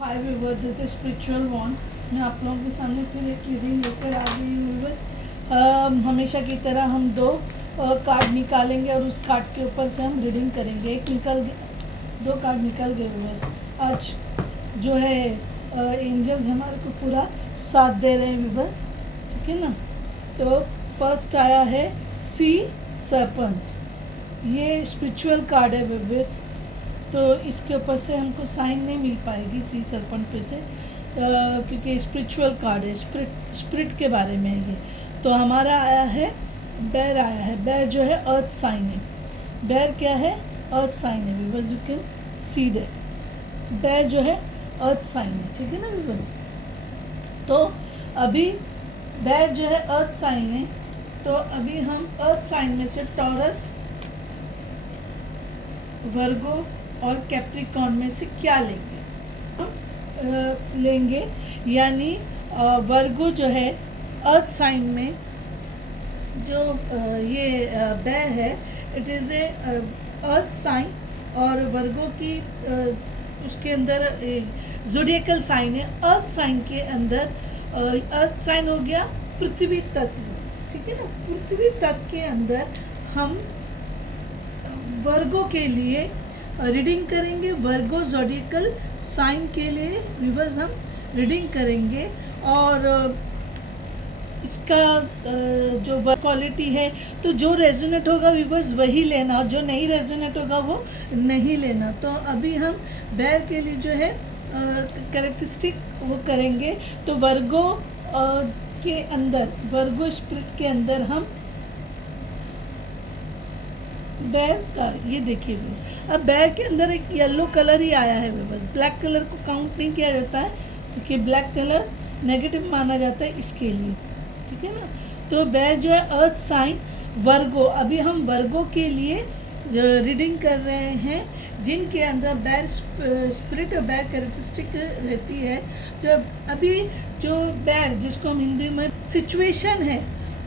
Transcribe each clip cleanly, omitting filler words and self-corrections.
Hi viewer, this is spiritual one. मैं आप लोगों के सामने फिर एक रीडिंग लेकर आ गई हूँ व्यूवर्स। हमेशा की तरह हम दो कार्ड निकालेंगे और उस कार्ड के ऊपर से हम रीडिंग करेंगे। दो कार्ड निकल गए व्यूवर्स। आज जो है एंजल्स हमारे को पूरा साथ दे रहे हैं व्यूवर्स, ठीक है ना। तो फर्स्ट आया है सी सर्पेंट। ये स्पिरिचुअल कार्ड है व्यूवर्स, तो इसके ऊपर से हमको साइन नहीं मिल पाएगी सी सर्पेंट पे से, क्योंकि स्पिरिचुअल कार्ड है, स्पिरिट के बारे में है ये। तो हमारा आया है बेर, आया है बेर जो है अर्थ साइन है। बेर क्या है? अर्थ साइन है viewers, you can see that. बेर जो है अर्थ साइन है, ठीक है ना व्यूवर्स। तो अभी बेर जो है अर्थ साइन है, तो अभी हम अर्थ साइन में से टॉरस, वर्गो और कैप्रिकॉर्न में से क्या लेंगे? हम लेंगे यानी वर्गो जो है अर्थ साइन में जो ये बेर है, it is a earth sign, और वर्गो की उसके अंदर ज़ोडिएकल साइन है। अर्थ साइन के अंदर अर्थ साइन हो गया पृथ्वी तत्व, ठीक है ना। पृथ्वी तत्व के अंदर हम वर्गो के लिए रीडिंग करेंगे। वर्गो ज़ोडिएकल साइन के लिए व्यूवर्स हम रीडिंग करेंगे, और इसका जो वर्क क्वालिटी है, तो जो रेजोनेट होगा व्यूवर्स वही लेना, और जो नहीं रेजोनेट होगा वो नहीं लेना। तो अभी हम बेर के लिए जो है कैरेक्टरिस्टिक वो करेंगे। तो वर्गो के अंदर, वर्गो स्पिरिट के अंदर हम बेर का, ये देखिए, अब बेर के अंदर एक येलो कलर ही आया है व्यूवर्स। ब्लैक कलर को काउंट नहीं किया जाता है, क्योंकि ब्लैक कलर नेगेटिव माना जाता है इसके लिए, ठीक है ना। तो बेर जो है अर्थ साइन, वर्गो, अभी हम वर्गो के लिए रीडिंग कर रहे हैं, जिनके अंदर बेर स्पिरिट और बेर कैरेक्टरिस्टिक रहती है। तो अभी जो बेर, जिसको हम हिंदी में सिचुएशन है,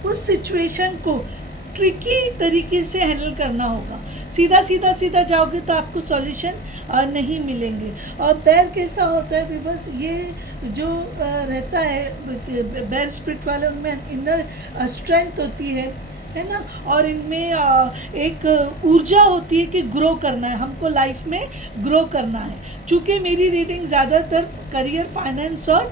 उस सिचुएशन को ट्रिकी तरीके से हैंडल करना होगा। सीधा जाओगे तो आपको सॉल्यूशन नहीं मिलेंगे। और बेर कैसा होता है व्यूवर्स, ये जो रहता है बेर स्पिरिट वाले, उनमें इनर स्ट्रेंथ होती है ना, और इनमें एक ऊर्जा होती है कि ग्रो करना है, हमको लाइफ में ग्रो करना है। चूँकि मेरी रीडिंग ज़्यादातर करियर, फाइनेंस और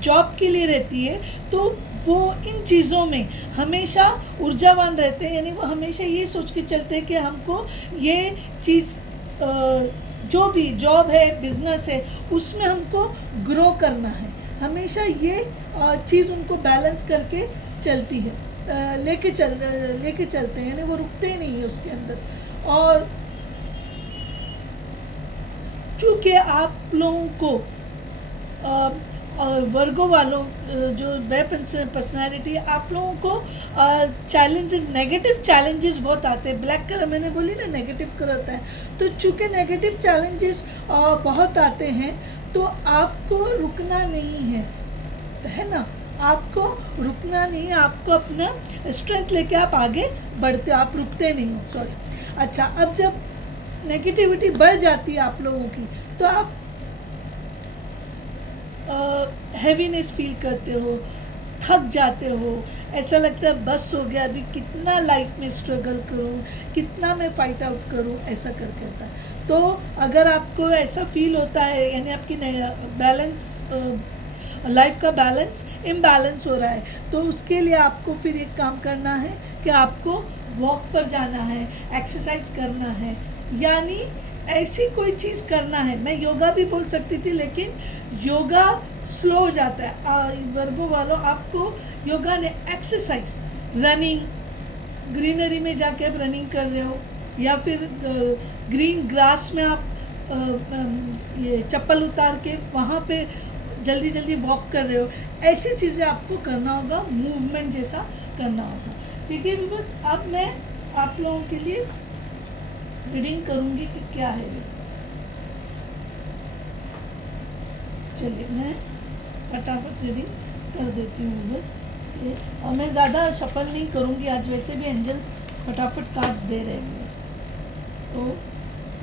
जॉब के लिए रहती है, तो वो इन चीज़ों में हमेशा ऊर्जावान रहते हैं, यानी वो हमेशा ये सोच के चलते हैं कि हमको ये चीज़, जो भी जॉब है, बिजनेस है, उसमें हमको ग्रो करना है। हमेशा ये चीज़ उनको बैलेंस करके चलती है, लेके चलते हैं, यानी वो रुकते ही नहीं है उसके अंदर। और चूँकि आप लोगों को और वर्गो वालों जो बेर पर्सनैलिटी है, आप लोगों को चैलेंज, नेगेटिव चैलेंजेस बहुत आते हैं। ब्लैक कलर मैंने बोली ना, नेगेटिव कलर होता है, तो चूँकि नेगेटिव चैलेंजेस बहुत आते हैं, तो आपको रुकना नहीं है ना। आपको रुकना नहीं है, आपको अपना स्ट्रेंथ लेके आप आगे बढ़ते हो, आप रुकते नहीं हो, सॉरी। अच्छा, अब जब नेगेटिविटी बढ़ जाती है आप लोगों की, तो आप हैवीनेस फील करते हो, थक जाते हो, ऐसा लगता है बस हो गया, अभी कितना लाइफ में स्ट्रगल करूँ, कितना मैं फाइट आउट करूँ, ऐसा करके होता है। तो अगर आपको ऐसा फील होता है, यानी आपकी बैलेंस, लाइफ का बैलेंस इम्बैलेंस हो रहा है, तो उसके लिए आपको फिर एक काम करना है कि आपको वॉक पर जाना है, एक्सरसाइज करना है, यानी ऐसी कोई चीज़ करना है। मैं योगा भी बोल सकती थी, लेकिन योगा स्लो हो जाता है। वर्गो वालों, आपको योगा ने एक्सरसाइज, रनिंग, ग्रीनरी में जाके आप रनिंग कर रहे हो, या फिर ग्रीन ग्रास में आप ये चप्पल उतार के वहाँ पे जल्दी वॉक कर रहे हो, ऐसी चीज़ें आपको करना होगा, मूवमेंट जैसा करना होगा, ठीक है बस। अब मैं आप लोगों के लिए रीडिंग करूंगी कि क्या है। चलिए मैं फटाफट रीडिंग कर देती हूँ बस, और मैं ज़्यादा शफल नहीं करूँगी आज, वैसे भी एंजल्स फटाफट कार्ड्स दे रहे हैं बस। तो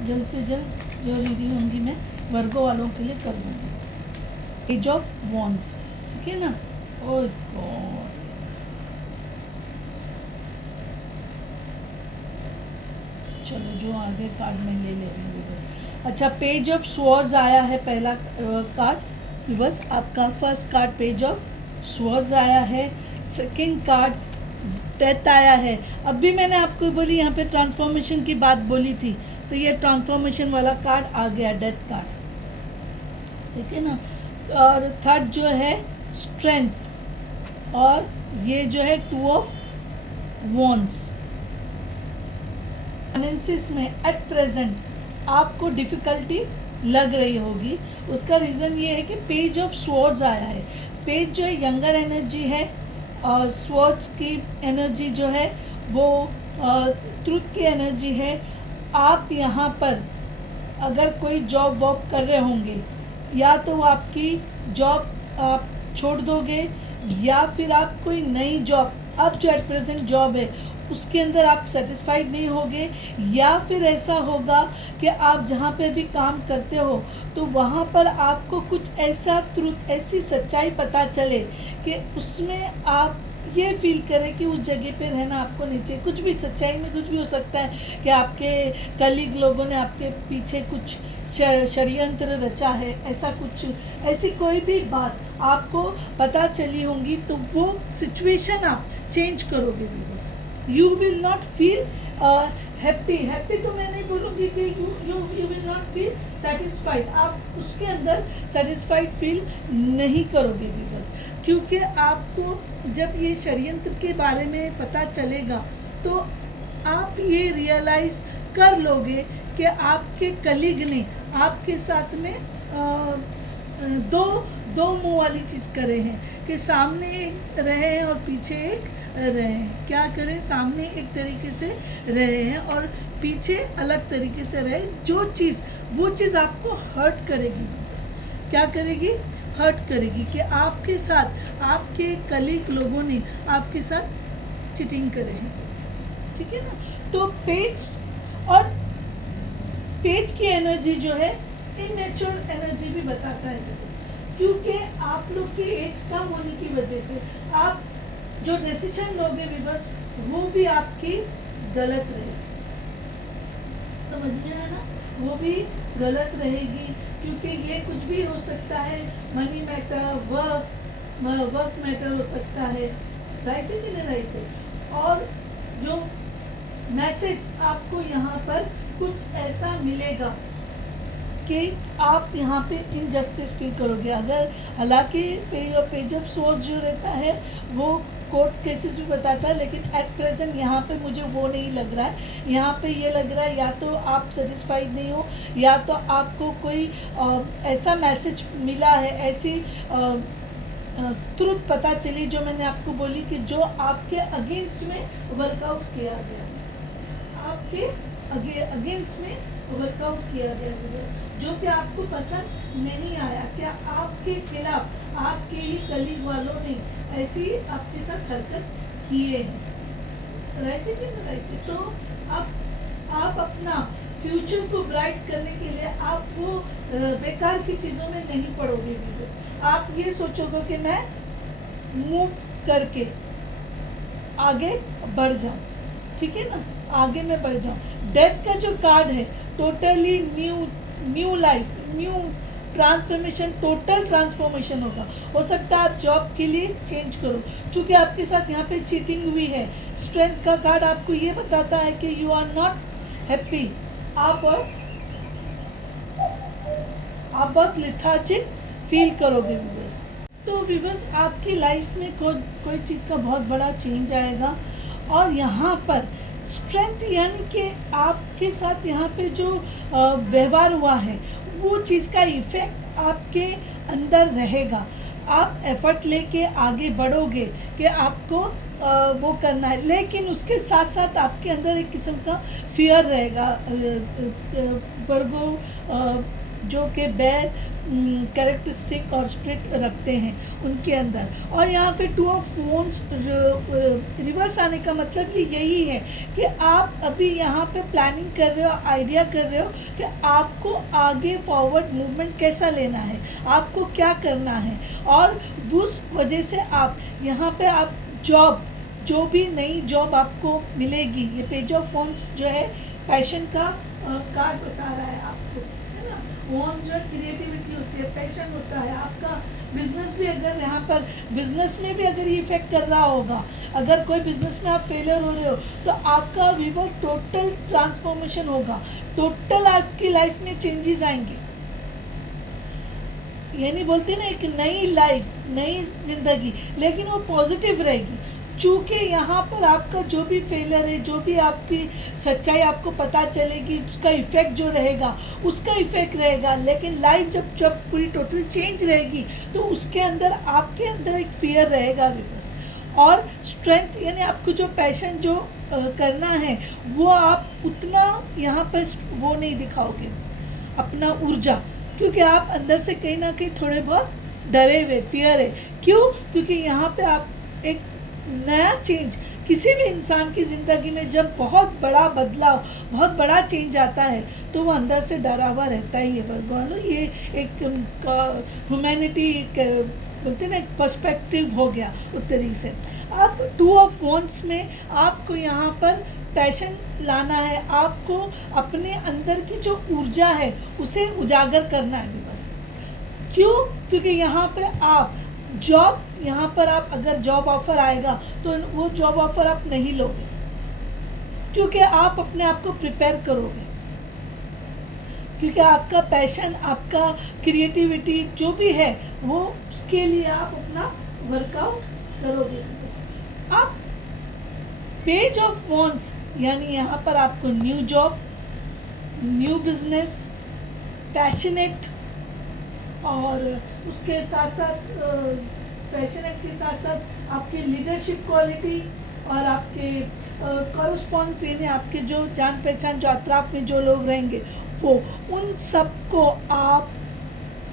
जल्द से जल्द जो रीडिंग होंगी मैं वर्गो वालों के लिए कर दूँगी। एज ऑफ वॉन्ड्स, ठीक है ना। ओह गॉड, चलो जो आगे कार्ड में ले रही हूँ बस। अच्छा, पेज ऑफ स्वॉर्ड्स आया है पहला कार्ड बस आपका। First card page of swords आया है। सेकंड कार्ड डेथ आया है। अभी मैंने आपको बोली यहाँ पे ट्रांसफॉर्मेशन की बात बोली थी, तो ये ट्रांसफॉर्मेशन वाला कार्ड आ गया, डेथ कार्ड, ठीक है ना। और थर्ड जो है स्ट्रेंथ, और ये जो है टू ऑफ वॉन्ड्स। फाइनेंसिस में एट प्रेजेंट आपको डिफ़िकल्टी लग रही होगी। उसका रीज़न ये है कि पेज ऑफ स्वॉर्ड्स आया है। पेज जो है यंगर एनर्जी है, और स्वॉर्ड्स की एनर्जी जो है वो ट्रुथ की एनर्जी है। आप यहाँ पर अगर कोई जॉब वॉब कर रहे होंगे, या तो वो आपकी जॉब आप छोड़ दोगे, या फिर आप कोई नई जॉब, अब जो एट प्रेजेंट जॉब है उसके अंदर आप सेटिस्फाइड नहीं होगे, या फिर ऐसा होगा कि आप जहाँ पे भी काम करते हो तो वहाँ पर आपको कुछ ऐसा ट्रूथ, ऐसी सच्चाई पता चले कि उसमें आप ये फील करें कि उस जगह पे रहना आपको नहीं चाहिए। कुछ भी सच्चाई में कुछ भी हो सकता है कि आपके कलीग लोगों ने आपके पीछे कुछ षड्यंत्र रचा है, ऐसा कुछ, ऐसी कोई भी बात आपको पता चली होंगी, तो वो सिचुएशन आप चेंज करोगे बस। You will not feel happy तो मैं नहीं बोलूँगी कि you will not feel satisfied, आप उसके अंदर सेटिस्फाइड फील नहीं करोगे बस। क्योंकि आपको जब ये षड्यंत्र के बारे में पता चलेगा तो आप ये रियलाइज़ कर लोगे कि आपके कलीग ने आपके साथ में दो मुंह वाली चीज़ करे हैं, कि सामने एक रहे हैं और पीछे एक रहे हैं। क्या करें, सामने एक तरीके से रहे हैं और पीछे अलग तरीके से रहे। वो चीज़ आपको हर्ट करेगी, क्या करेगी, हर्ट करेगी, कि आपके साथ आपके कलीग लोगों ने आपके साथ चीटिंग करे हैं, ठीक है ना। तो पेज की एनर्जी जो है इमेच्योर एनर्जी भी बताता है, क्योंकि आप लोग की एज कम होने की वजह से आप जो डिसीजन लोगे विवर्स, वो भी आपकी गलत रहेगी, समझ में आया ना, वो भी गलत रहेगी। क्योंकि ये कुछ भी हो सकता है, मनी मैटर, वर्क मैटर हो सकता है, राइट है कि नहीं राइट है। और जो मैसेज आपको यहाँ पर कुछ ऐसा मिलेगा कि आप यहाँ पे इनजस्टिस फील करोगे। अगर हालांकि पेज ऑफ सोर्स जो रहता है वो कोर्ट केसेस भी बताता है, लेकिन एट प्रेजेंट यहाँ पे मुझे वो नहीं लग रहा है। यहाँ पे ये लग रहा है या तो आप सेटिस्फाइड नहीं हो, या तो आपको कोई ऐसा मैसेज मिला है, ऐसी ट्रुथ पता चली जो मैंने आपको बोली कि जो आपके अगेंस्ट में वर्कआउट किया गया, आपके अगेंस्ट में वर्कआउट किया गया, जो कि आपको पसंद नहीं आया। क्या आपके खिलाफ आपके ही कलीग वालों ने ऐसी आपके साथ हरकत किए हैं, राइट है कि नहीं राइट है। तो आप अपना फ्यूचर को ब्राइट करने के लिए आप वो बेकार की चीज़ों में नहीं पड़ोगे। आप ये सोचोगे कि मैं मूव करके आगे बढ़ जाऊं, ठीक है ना, आगे मैं बढ़ जाऊं। डेथ का जो कार्ड है, totally new life, new transformation, total transformation होगा। हो सकता है आप जॉब के लिए चेंज करो, क्योंकि आपके साथ यहाँ पे चीटिंग हुई है। स्ट्रेंथ का कार्ड आपको ये बताता है कि यू आर नॉट हैप्पी, आप बहुत लिथार्जिक फील करोगे व्यूअर्स। तो व्यूअर्स, आपकी लाइफ में कोई चीज़ का बहुत बड़ा चेंज आएगा। और यहाँ पर स्ट्रेंथ यानी कि आपके साथ यहाँ पे जो व्यवहार हुआ है वो चीज़ का इफ़ेक्ट आपके अंदर रहेगा। आप एफर्ट लेके आगे बढ़ोगे कि आपको वो करना है, लेकिन उसके साथ साथ आपके अंदर एक किस्म का फियर रहेगा। वर्गो जो कि बेयर कैरेक्टरिस्टिक और स्प्रिट रखते हैं उनके अंदर। और यहाँ पे टू ऑफ वॉन्ड्स रिवर्स आने का मतलब ये यही है कि आप अभी यहाँ पे प्लानिंग कर रहे हो, आइडिया कर रहे हो कि आपको आगे फॉरवर्ड मूवमेंट कैसा लेना है, आपको क्या करना है। और उस वजह से आप यहाँ पे आप जॉब, जो भी नई जॉब आपको मिलेगी, ये पेज ऑफ वॉन्ड्स जो है पैशन का कार्ड बता रहा है आपको, है ना। वॉन्ड्स जो क्रिएटिविटी होती है, पैशन होता है आपका। बिजनेस भी अगर यहाँ पर बिजनेस में भी अगर ये इफेक्ट कर रहा होगा, अगर कोई बिजनेस में आप फेलियर हो रहे हो तो आपका वीवर टोटल ट्रांसफॉर्मेशन होगा, टोटल आपकी लाइफ में चेंजेस आएंगे। यानी बोलते हैं ना एक नई लाइफ, नई जिंदगी, लेकिन वो पॉजिटिव रहेगी। चूँकि यहाँ पर आपका जो भी फेलियर है, जो भी आपकी सच्चाई आपको पता चलेगी, उसका इफ़ेक्ट जो रहेगा उसका इफ़ेक्ट रहेगा। लेकिन लाइफ जब पूरी टोटल चेंज रहेगी तो उसके अंदर आपके अंदर एक फियर रहेगा विवश। और स्ट्रेंथ यानी आपको जो पैशन जो करना है वो आप उतना यहाँ पर वो नहीं दिखाओगे अपना ऊर्जा, क्योंकि आप अंदर से कहीं ना कहीं थोड़े बहुत डरे हुए, फियर है। क्यों? क्योंकि यहाँ पे आप एक नया चेंज, किसी भी इंसान की ज़िंदगी में जब बहुत बड़ा बदलाव, बहुत बड़ा चेंज आता है तो वो अंदर से डरा हुआ रहता ही है। भगवान, ये एक ह्यूमैनिटी बोलते हैं ना, एक पर्सपेक्टिव हो गया उस तरीके से। अब टू ऑफ वॉन्ड्स में आपको यहाँ पर पैशन लाना है, आपको अपने अंदर की जो ऊर्जा है उसे उजागर करना है बस। क्यों? क्योंकि यहाँ पे आप जॉब, यहाँ पर आप अगर जॉब ऑफर आएगा तो वो जॉब ऑफर आप नहीं लोगे, क्योंकि आप अपने आप को प्रिपेयर करोगे, क्योंकि आपका पैशन, आपका क्रिएटिविटी जो भी है वो उसके लिए आप अपना वर्कआउट करोगे। आप पेज ऑफ वॉन्ड्स यानी यहाँ पर आपको new job, new business, passionate, और उसके साथ साथ पैशनेट के साथ साथ आपके लीडरशिप क्वालिटी और आपके कॉरेस्पॉन्ड्स यानी आपके जो जान पहचान, जो अतराफ में जो लोग रहेंगे वो, उन सब को आप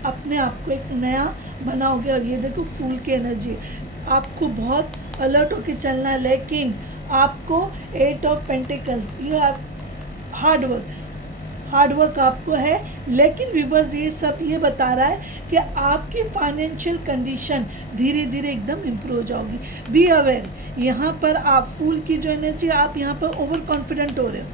अपने आप को एक नया बनाओगे। और ये देखो फूल की एनर्जी, आपको बहुत अलर्ट होके चलना है, लेकिन आपको 8 ऑफ पेंटिकल्स, ये हार्ड वर्क आपको है। लेकिन व्यूअर्स ये सब ये बता रहा है कि आपकी फाइनेंशियल कंडीशन धीरे धीरे एकदम इम्प्रूव हो जाओगी। बी अवेयर, यहाँ पर आप फूल की जो एनर्जी, आप यहाँ पर ओवर कॉन्फिडेंट हो रहे हो,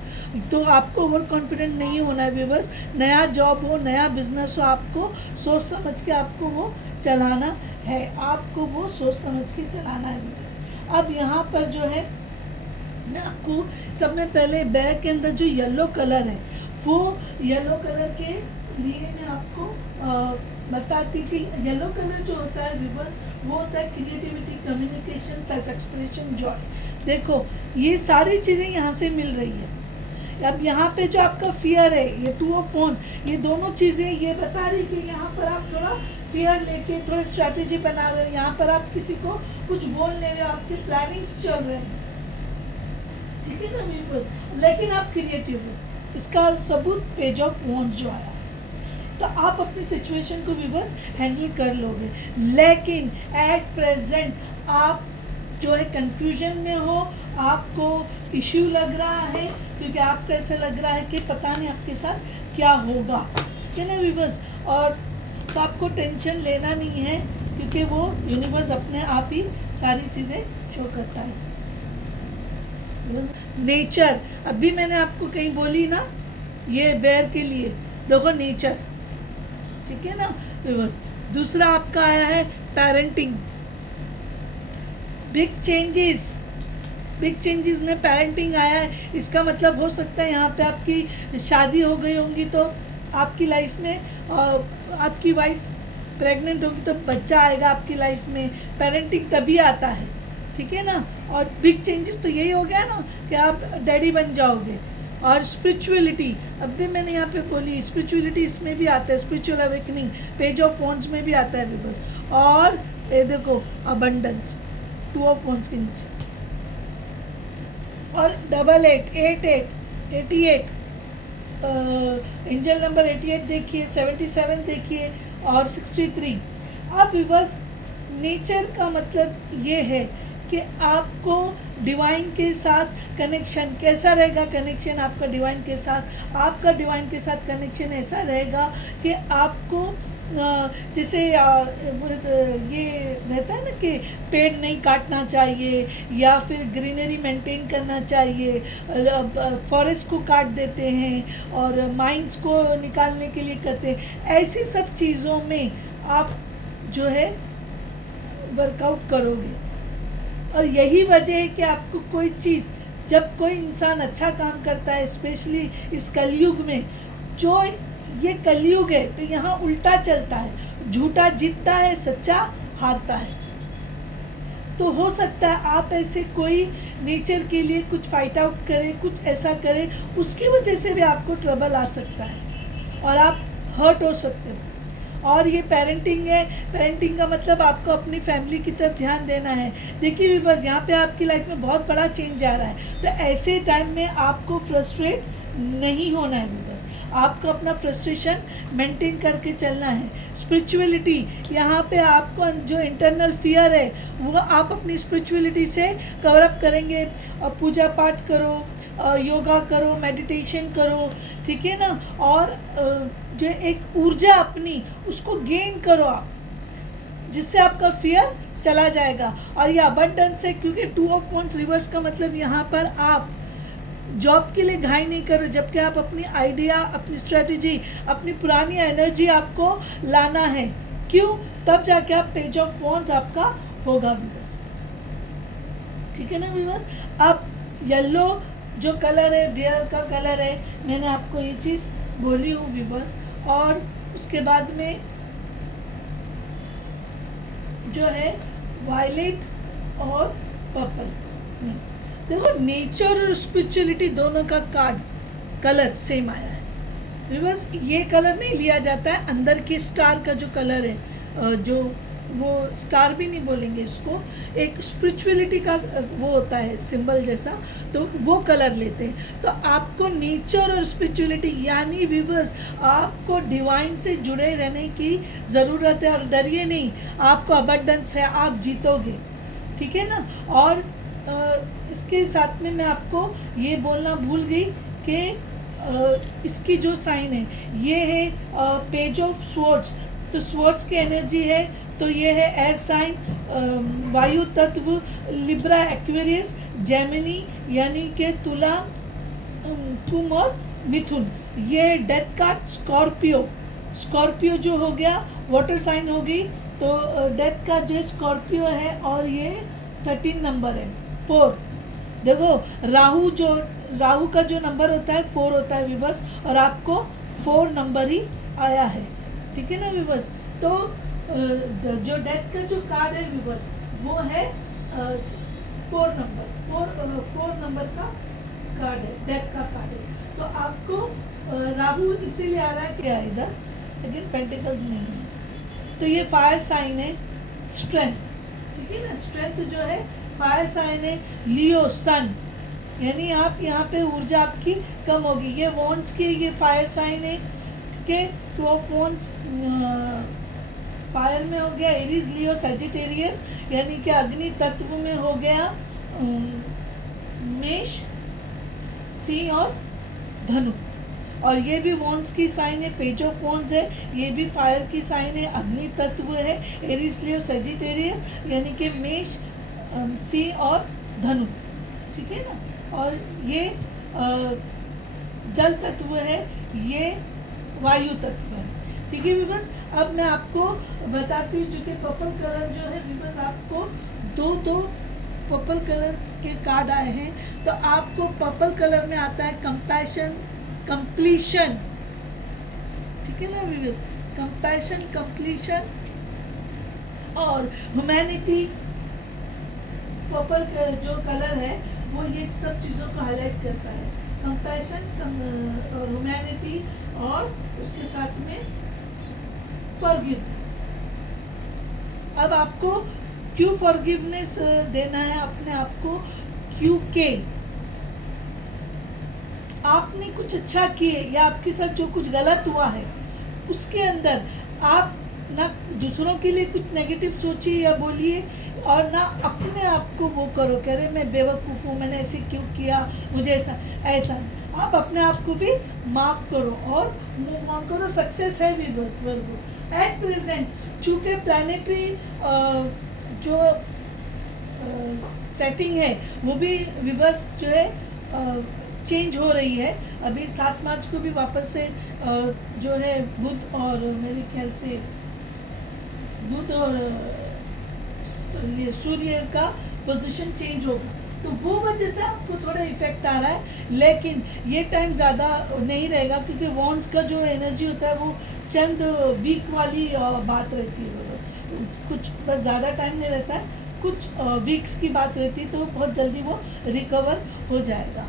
तो आपको ओवर कॉन्फिडेंट नहीं होना है व्यूअर्स। नया जॉब हो, नया बिजनेस हो, आपको सोच समझ के आपको वो चलाना है, आपको वो सोच समझ के चलाना है व्यूअर्स। अब यहाँ पर जो है मैं आपको सब में पहले बैग के अंदर जो येलो कलर है, वो येलो कलर के लिए मैं आपको बताती कि येलो कलर जो होता है व्यूअर्स, वो होता है creativity, communication, self expression, Joy. देखो ये सारी चीज़ें यहाँ से मिल रही है। अब यहाँ पे जो आपका फियर है, ये टू ऑफ वॉन्ड्स, ये दोनों चीज़ें ये बता रही कि यहाँ पर आप थोड़ा फियर लेके थोड़ा स्ट्रैटेजी बना रहे हो, यहाँ पर आप किसी को कुछ बोल ले रहे हो, आपके प्लानिंग्स चल रहे हैं, ठीक है ना व्यूअर्स, लेकिन आप क्रिएटिव हो। इसका सबूत पेज ऑफ वॉन्ड्स जो आया, तो आप अपनी सिचुएशन को व्यूअर्स हैंडल कर लोगे। लेकिन एट प्रेजेंट आप जो है कंफ्यूजन में हो, आपको इश्यू लग रहा है, क्योंकि आपको ऐसा लग रहा है कि पता नहीं आपके साथ क्या होगा, ठीक है ना व्यूअर्स। और तो आपको टेंशन लेना नहीं है, क्योंकि वो यूनिवर्स अपने आप ही सारी चीज़ें शो करता है। नेचर, अभी मैंने आपको कहीं बोली ना, ये बेयर के लिए देखो नेचर, ठीक है ना व्यूअर्स। दूसरा आपका आया है पेरेंटिंग, बिग चेंजेस में पेरेंटिंग आया है। इसका मतलब हो सकता है यहाँ पे आपकी शादी हो गई होंगी तो आपकी लाइफ में आपकी वाइफ प्रेग्नेंट होगी तो बच्चा आएगा आपकी लाइफ में, पेरेंटिंग तभी आता है, ठीक है ना। और बिग चेंजेस तो यही हो गया ना कि आप डैडी बन जाओगे। और स्पिरिचुअलिटी, अब भी मैंने यहाँ पे बोली, स्पिरिचुअलिटी इसमें भी आता है, spiritual awakening page of wands में भी आता है व्यूअर्स। और ये देखो अबंडेंस, टू ऑफ वॉन्ड्स के नीचे, और 88, 88, एंजल नंबर 88 देखिए, 77 देखिए और 63। अब बस नेचर का मतलब ये है कि आपको डिवाइन के साथ कनेक्शन कैसा रहेगा। कनेक्शन आपका डिवाइन के साथ, आपका डिवाइन के साथ कनेक्शन ऐसा रहेगा कि आपको जैसे ये रहता है ना कि पेड़ नहीं काटना चाहिए या फिर ग्रीनरी मेंटेन करना चाहिए, फॉरेस्ट को काट देते हैं और माइंस को निकालने के लिए करते हैं। ऐसी सब चीज़ों में आप जो है वर्कआउट करोगे। और यही वजह है कि आपको कोई चीज़, जब कोई इंसान अच्छा काम करता है, स्पेशली इस कलयुग में, जो ये कलयुग है तो यहाँ उल्टा चलता है, झूठा जीतता है, सच्चा हारता है। तो हो सकता है आप ऐसे कोई नेचर के लिए कुछ फाइट आउट करें, कुछ ऐसा करें, उसकी वजह से भी आपको ट्रबल आ सकता है और आप हर्ट हो सकते हो। और ये पेरेंटिंग है, पेरेंटिंग का मतलब आपको अपनी फैमिली की तरफ ध्यान देना है। देखिए भी बस यहाँ पे आपकी लाइफ में बहुत बड़ा चेंज आ रहा है, तो ऐसे टाइम में आपको फ्रस्ट्रेट नहीं होना है। बस आपको अपना फ्रस्ट्रेशन मेंटेन करके चलना है। स्पिरिचुअलिटी, यहाँ पे आपको जो इंटरनल फियर है वो आप अपनी स्पिरिचुअलिटी से कवर अप करेंगे। और पूजा पाठ करो, योगा करो, मेडिटेशन करो, ठीक है ना। और जो एक ऊर्जा अपनी उसको गेन करो आप, जिससे आपका फियर चला जाएगा। और ये अबंडेंस है, क्योंकि 2 ऑफ वांड्स रिवर्स का मतलब यहाँ पर आप जॉब के लिए घाई नहीं करो, जबकि आप अपनी आइडिया, अपनी स्ट्रेटजी, अपनी पुरानी एनर्जी आपको लाना है। क्यों? तब जाके आप पेज ऑफ वांड्स आपका होगा व्यूअर्स, ठीक है ना व्यूअर्स। अब येलो जो कलर है, बियर का कलर है, मैंने आपको ये चीज़ बोली हूँ व्यूअर्स। और उसके बाद में जो है वायलेट और पर्पल। देखो नेचर और स्पिरिचुअलिटी दोनों का कार्ड कलर सेम आया है। बस ये कलर नहीं लिया जाता है, अंदर के स्टार का जो कलर है, जो वो स्टार भी नहीं बोलेंगे इसको, एक स्पिरिचुअलिटी का वो होता है सिंबल जैसा, तो वो कलर लेते हैं। तो आपको नेचर और स्पिरिचुअलिटी यानी व्यूअर्स आपको डिवाइन से जुड़े रहने की ज़रूरत है। और डरिए नहीं, आपको अबंडेंस है, आप जीतोगे, ठीक है ना। और इसके साथ में मैं आपको ये बोलना भूल गई कि इसकी जो साइन है ये है पेज ऑफ स्वॉर्ड्स। तो स्वॉर्ड्स की एनर्जी है, तो ये है एयर साइन, वायु तत्व, लिब्रा, एक्वेरियस, जेमिनी यानी कि तुला, कुंभ और मिथुन। ये डेथ कार्ड स्कॉर्पियो, स्कॉर्पियो जो हो गया वाटर साइन होगी, तो डेथ का जो स्कॉर्पियो है और ये 13 नंबर है, 4। देखो राहु का जो नंबर होता है 4 होता है विवर्स, और आपको 4 नंबर ही आया है, ठीक है ना विवर्स। तो जो डेथ का जो कार्ड है विवर्स वो है 4 नंबर का कार्ड है, डेथ का कार्ड है। तो आपको राहु इसीलिए आ रहा है क्या इधर, लेकिन पेंटिकल्स नहीं है। तो ये फायर साइन है, स्ट्रेंथ, ठीक है ना। स्ट्रेंथ जो है फायर साइन है, लियो सन, यानी आप यहाँ पे ऊर्जा आपकी कम होगी। ये वॉन्ड्स की ये फायर साइन है, ठीक है। 2 ऑफ वॉन्ड्स फायर में हो गया, एरीज, लियो, सजिटेरियस यानी कि अग्नि तत्व में हो गया मेष, सिंह और धनु। और ये भी वॉन्ड्स की साइन है, पेज ऑफ वॉन्ड्स है, ये भी फायर की साइन है, अग्नि तत्व है, एरीज, लियो, सजिटेरियस यानी कि मेष, सिंह और धनु, ठीक है ना। और ये जल तत्व है, ये वायु तत्व है, ठीक है विवर्स। अब मैं आपको बताती हूँ, जो कि पर्पल कलर जो है विवर्स, आपको दो पर्पल कलर के कार्ड आए हैं। तो आपको पर्पल कलर में आता है कंपैशन, कंप्लीशन, ठीक है ना विवर्स, कंपैशन, कंप्लीशन और ह्यूमैनिटी। पर्पल जो कलर है वो ये सब चीज़ों को हाईलाइट करता है, कंपैशन, ह्यूमैनिटी और उसके साथ में फॉरगिवनेस। अब आपको क्यों फॉरगिवनेस देना है अपने आप को, क्योंकि आपने कुछ अच्छा किए या आपके साथ जो कुछ गलत हुआ है उसके अंदर आप ना दूसरों के लिए कुछ नेगेटिव सोचिए या बोलिए, और ना अपने आप को वो करो कह रहे मैं बेवकूफ़ हूँ, मैंने ऐसे क्यों किया, मुझे ऐसा ऐसा आप अपने आप को भी माफ़ करो और मूव ऑन करो। सक्सेस है वीवर्स वर्गो एट प्रेजेंट, चूँकि प्लानिटरी जो सेटिंग है वो भी वीवर्स जो है चेंज हो रही है। अभी 7 मार्च को भी वापस से जो है बुध और मेरे ख्याल से बुध और ये सूर्य का पोजीशन चेंज होगा, तो वो वजह से आपको थोड़ा इफेक्ट आ रहा है। लेकिन ये टाइम ज़्यादा नहीं रहेगा क्योंकि वॉन्स का जो एनर्जी होता है वो चंद वीक वाली बात रहती है, कुछ बस ज़्यादा टाइम नहीं रहता है, कुछ वीक्स की बात रहती है, तो बहुत जल्दी वो रिकवर हो जाएगा,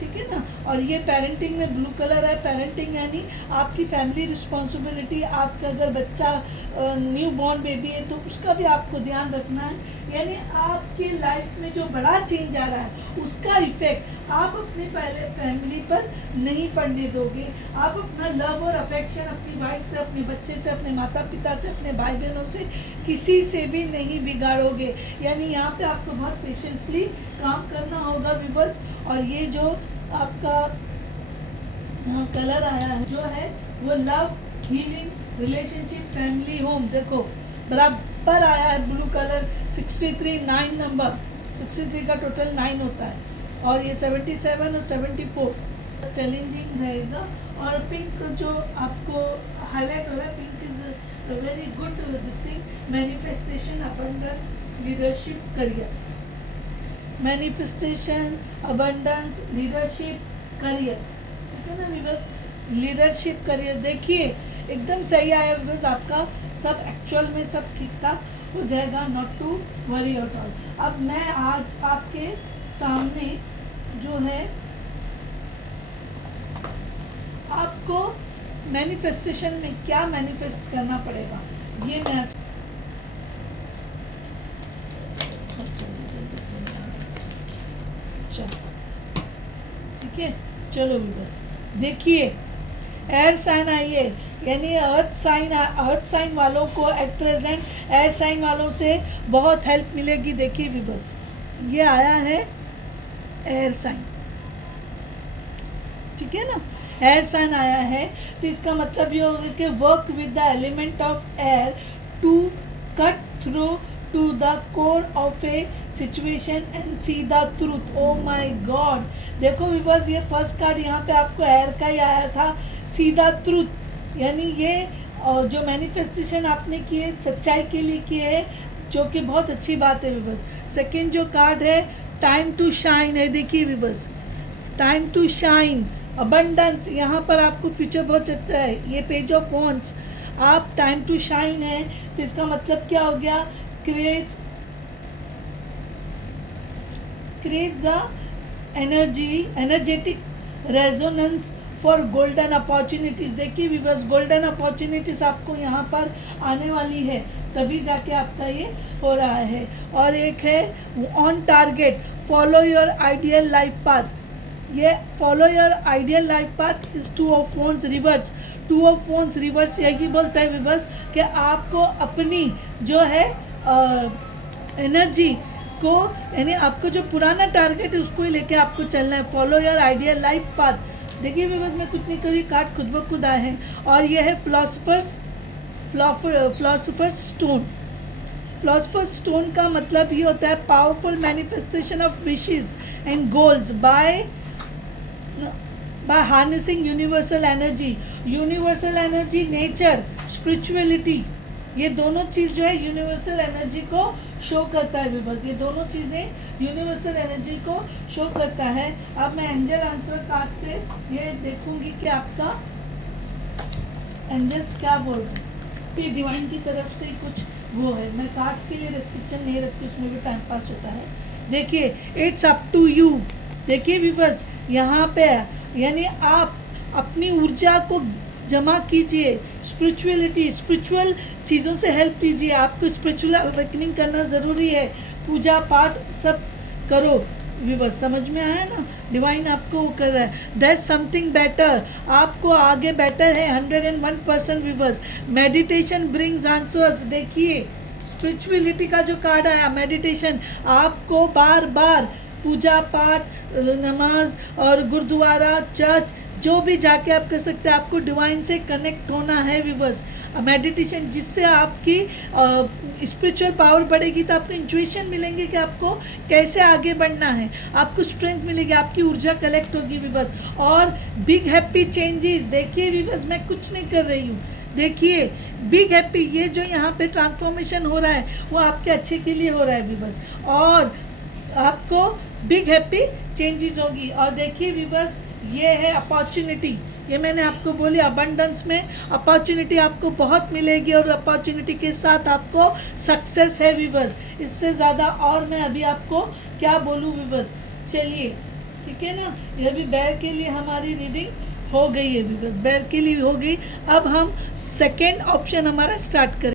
ठीक है ना। और ये पेरेंटिंग में ब्लू कलर है, पेरेंटिंग यानी आपकी फैमिली रिस्पॉन्सिबिलिटी, आपका अगर बच्चा न्यू बॉर्न बेबी है तो उसका भी आपको ध्यान रखना है, यानी आपके लाइफ में जो बड़ा चेंज आ रहा है उसका इफेक्ट आप अपनी फैमिली पर नहीं पड़ने दोगे। आप अपना लव और अफेक्शन अपनी वाइफ से, अपने बच्चे से, अपने माता पिता से, अपने भाई बहनों से किसी से भी नहीं बिगाड़ोगे, यानी यहाँ पे आपको बहुत पेशेंसली काम करना होगा विवर्स। और ये जो आपका कलर आया है जो है वो love, healing, relationship, family, home, देखो बराबर आया है ब्लू कलर 63 9 नंबर, 63 का टोटल 9 होता है, और ये 77 और 74 चैलेंजिंग रहेगा। और पिंक जो आपको हाईलाइट हो रहा है, pink is very good this thing, manifestation, abundance, leadership, career, manifestation, abundance, leadership, career, ठीक है ना व्यूअर्स। लीडरशिप, करियर देखिए एकदम सही आया व्यूअर्स, आपका सब एक्चुअल में सब ठीक ठाक हो जाएगा, not to worry at all. अब मैं आज आपके सामने जो है आपको मैनिफेस्टेशन में क्या मैनिफेस्ट करना पड़ेगा ये मैं आज ठीक है। चलो बस देखिए एयर साइन आई है, यानी अर्थ साइन वालों को एट प्रेजेंट एयर साइन वालों से बहुत हेल्प मिलेगी। देखिए भी बस ये आया है एयर साइन, ठीक है ना, एयर साइन आया है, तो इसका मतलब ये होगा कि work with the element of air to cut through to the core of a situation and see the truth. Oh my god, देखो विवर्स ये फर्स्ट कार्ड यहाँ पे आपको एयर का ही आया था, सी द ट्रूथ, यानी ये जो मैनिफेस्टेशन आपने किए सच्चाई के लिए किए है, जो कि बहुत अच्छी बात है विवर्स। सेकेंड जो कार्ड है टाइम टू शाइन है, देखिए viewers time to shine, abundance, यहाँ पर आपको फ्यूचर बहुत अच्छा है। ये पेज ऑफ वॉन्ड्स, आप टाइम टू शाइन है तो इसका मतलब क्या हो गया, creates the energetic resonance for golden opportunities। देखिए विवर्स गोल्डन अपॉर्चुनिटीज आपको यहाँ पर आने वाली है, तभी जाके आपका ये हो रहा है। और एक है on target, follow your ideal life path, ये follow your ideal life path is two of wands reverse. Two of wands reverse यही बोलता है विवर्स कि आपको अपनी जो है एनर्जी को, यानी आपको जो पुराना टारगेट है उसको ही लेके आपको चलना है। Follow your ideal life path. देखिए विवर्स मैं कुछ नहीं करी, कार्ड खुद ब खुद आए हैं। और ये है फिलोसफर्स स्टोन। फिलोसफर्स स्टोन का मतलब ये होता है powerful manifestation of wishes and goals by harnessing universal energy. Universal energy, nature, spirituality, ये दोनों चीज़ जो है यूनिवर्सल एनर्जी को शो करता है विवर्स, ये दोनों चीज़ें यूनिवर्सल एनर्जी को शो करता है। अब मैं एंजल आंसर कार्ड से ये देखूंगी कि आपका एंजल्स क्या बोल रहे हैं। ये डिवाइन की तरफ से कुछ वो है, मैं कार्ड्स के लिए रेस्ट्रिक्शन नहीं रखती, उसमें भी टाइम पास होता है। देखिए इट्स अप टू यू, देखिए विवर्स यहाँ पे यानी आप अपनी ऊर्जा को जमा कीजिए, स्पिरिचुअलिटी, स्पिरिचुअल चीज़ों से हेल्प लीजिए। आपको स्पिरिचुअल अवेकनिंग करना ज़रूरी है, पूजा पाठ सब करो, विवर्स, समझ में आया ना? डिवाइन आपको वो कर रहा है, दैट समथिंग बेटर, आपको आगे बेटर है 101% विवर्स। मेडिटेशन ब्रिंग्स आंसर्स, देखिए स्पिरिचुअलिटी का जो कार्ड आया, मेडिटेशन, आपको बार बार पूजा पाठ, नमाज और गुरुद्वारा, चर्च, जो भी जाके आप कर सकते हैं, आपको डिवाइन से कनेक्ट होना है विवर्स। मेडिटेशन जिससे आपकी स्पिरिचुअल पावर बढ़ेगी, तो आपको इंट्यूशन मिलेंगे कि आपको कैसे आगे बढ़ना है, आपको स्ट्रेंथ मिलेगी, आपकी ऊर्जा कलेक्ट होगी विवर्स। और बिग हैप्पी चेंजेस, देखिए विवर्स मैं कुछ नहीं कर रही हूँ, देखिए बिग हैप्पी, ये जो यहाँ पे ट्रांसफॉर्मेशन हो रहा है वो आपके अच्छे के लिए हो रहा है विवर्स, और आपको बिग हैप्पी चेंजेस होगी। और देखिए विवर्स, ये है अपॉर्चुनिटी, ये मैंने आपको बोली अबंडेंस में अपॉर्चुनिटी आपको बहुत मिलेगी, और अपॉर्चुनिटी के साथ आपको सक्सेस है विवर्स। इससे ज़्यादा और मैं अभी आपको क्या बोलूँ विवर्स। चलिए ठीक है ना, ये अभी बेर के लिए हमारी रीडिंग हो गई है विवर्स, बेर के लिए हो गई। अब हम सेकेंड ऑप्शन हमारा स्टार्ट करें।